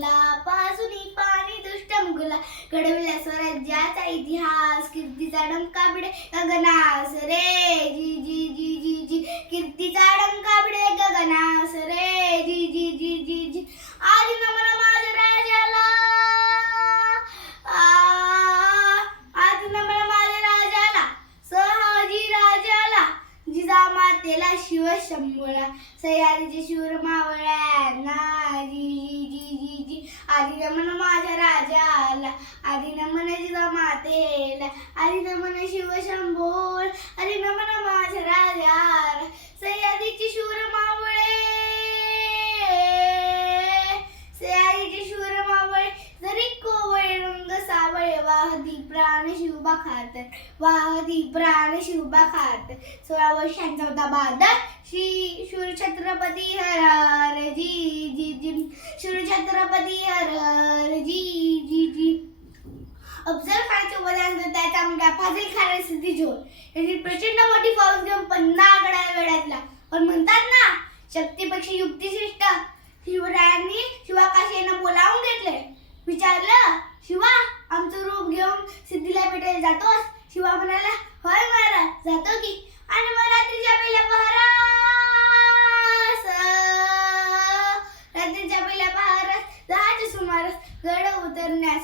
मुला पाजुनी पाणी दुष्ट मुगला. घडविला स्वराज्याचा इतिहास कीर्तीचा डंका भिडे गगनास रे. जी जी जी जी जी. कीर्तीचा डंका भिडे गगनास रे. जी जी जी जी जी. आधी नमन माझ्या राजाला. आधी नमन माझ्या राजाला. सहाजी राजाला. जिजा मातेला शिव शंभोळा सह्याद्रीचे शिवरमावा आधी नमन माझ्या राजाला आधी नमन जिजामातेला आधी नमन शिव शंभूल आधी नमन माझ्या राजाला. सह्यादीची शूर मा प्राण शिवबा खातर वाहती प्राण शिवबा खातर सोळा वर्षांचा होता बादर श्री शूरछत्रपती हर हर जी जी जी. शूरछत्रपती हर हर जी जी जी. अफजल खानचे वडिलांचा त्याचा मुलगा फाजील खान सिद्धी झोल यांनी प्रचंड मोठी फौज घेऊन पन्ना आकड्या वेळातला पण म्हणतात ना शक्तीपेक्षा युक्ती श्रेष्ठ शिवरायांनी शिवाकाशी यांना बोलावून घेतले विचारलं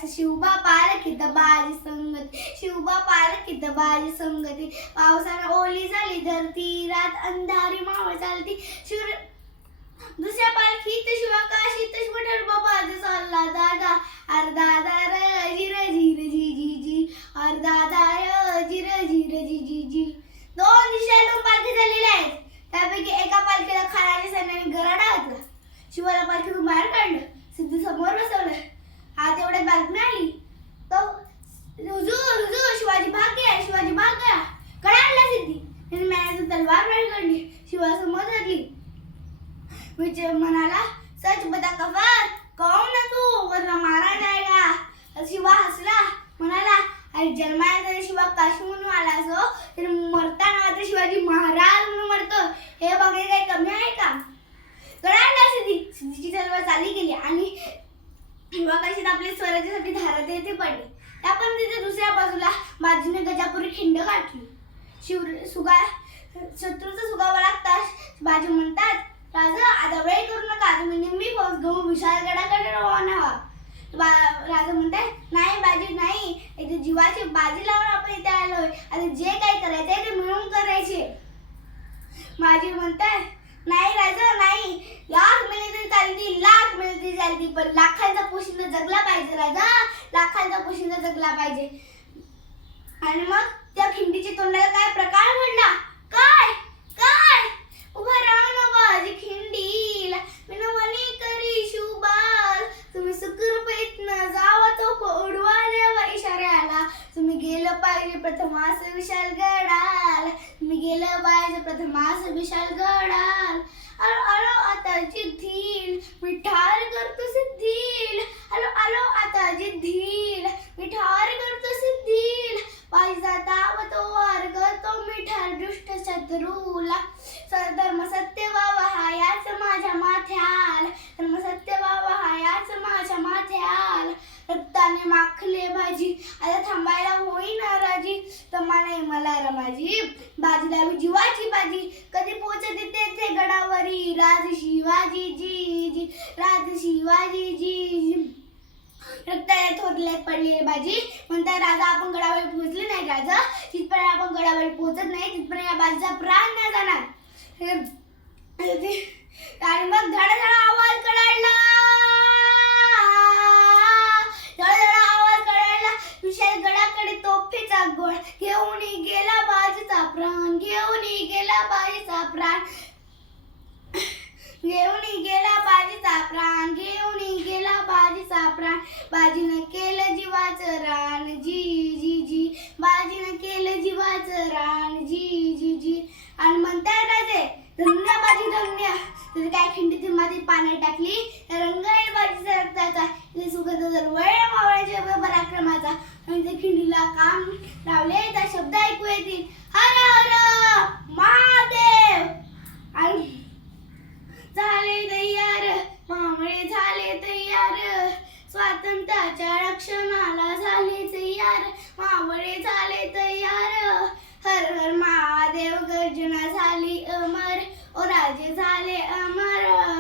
शिवबा पारखित बारी संगती. शिवबा पारखित बाजी संगती. पावसानं ओली झाली धरती रात अंधारी मावळ चालती. शिवर दुसऱ्या पालखीत शिवा काशीत मटर बाबा चालला दादा. अर्धा दार जिर झिर जी जी जी अर्धा दार जिर झिर जी जी जी दोन दिशा दोन पालखी झालेल्या आहेत. त्यापैकी एका पालखीला खानाच्या सैन्याने गराडा घातला. शिवाला पालखीतून बाहेर काढलं. सिद्धी समोर बसवलं. हा तेवढ्यात बातमी आली तो रुजू रुजू शिवाजी भाग गया शिवाजी भाग गया कळाला सिद्धी? त्याने मॅनातून तलवार बाहेर काढली शिवासमोर धरली. विजय म्हणाला सच बता कफर कौन ना तू? वरना मारा जाएगा. शिवा हसला म्हणाला अरे जन्माया तरी शिवा काशी म्हणून आला असो? तर मरताना तर शिवाजी महाराज म्हणून मरतो. हे बघणे काही कमी आहे का? कळाला सिद्धी. सिद्धीची तलवार चाली गेली आणि हिमाकाशीत आपले आपल्या स्वराज्यासाठी धारत येथे पडले. त्या पण तिथे दुसऱ्या बाजूला बाजूने गजापुरी खिंड गाठली. शिव सुगा शत्रूचा सुगावा लागताच बाजू म्हणतात राजा आता वेळ करू नका तुम्ही निम्मी फौज घेऊन विशाळगडाकडे रवाना व्हा. बा- राजा म्हणतात नाही बाजी नाही. इथे जीवाची बाजी लावून आपण इथे आलोय. आता जे काही करायचंय ते मिळून करायचे. माझी म्हणतात नाही राजा नाही लाख मिळले तरी चालतील लाख मिळले तरी चालतील पण लाखांचा पोशिंदा जगला पाहिजे राजा. लाखांचा पोशिंदा जगला पाहिजे. आणि मग त्या खिंडीच्या तोंडाला काय प्रकार घडला? काय? काय? उभा राहा ना बाजी खिंडीला मी वनी करी शुबाल. तुम्ही सुखरूपीत न जावा तो उडवा द्यावा इशाऱ्याला. तुम्ही गेलं पाहिजे प्रथमास विशाल गडाल. तुम्ही गेलं पाहिजे प्रथमास विशाल गडाल. अलो अलो आता जिद्दील मिठा मला रमाजी. बाजी लावी जीवाची बाजी. कधी पोचते तेथे गडावरी. राज शिवाजी जी जी. राज शिवाजी जी. जी रक्ताने थोरले पडले बाजी. म्हणतात राजा आपण गडावर पोहोचले नाही राजा. तिथपर्यंत आपण गडावर पोहोचत नाही. तिथपर्यंत या बाजीचा प्राण नाही जाणार. आणि मग धडाधडा आवाज कडाडला धडाधडा आवाज कडाडला विशाल गडाकडे तोफेचा गोळा घेऊन गेला बाजीचा प्राण घेऊन गेला बाईचा प्राण. घेऊन गेला बाजीचा प्राण घेऊन गेला बाजीचा प्राण. बाजीनं केलं जीवाचं रान जी जी जी. बाजीनं केलं जीवाचं रान जी जी जी. आणि म्हणताय राजे धन्य बाजी धन्य. तिथे काय खिंडी ती माझी पाण्यात टाकली रंगाईल बाजीचा रक्ताचा. इथे सुगंध जर वळ मावळ्याच्या पराक्रमाचा. आणि त्या खिंडीला काम लावले त्या शब्द ऐकू येतील. हा तयार. मावळे झाले तयार. हर हर महादेव गर्जना झाली अमर. ओ राजे झाले अमर.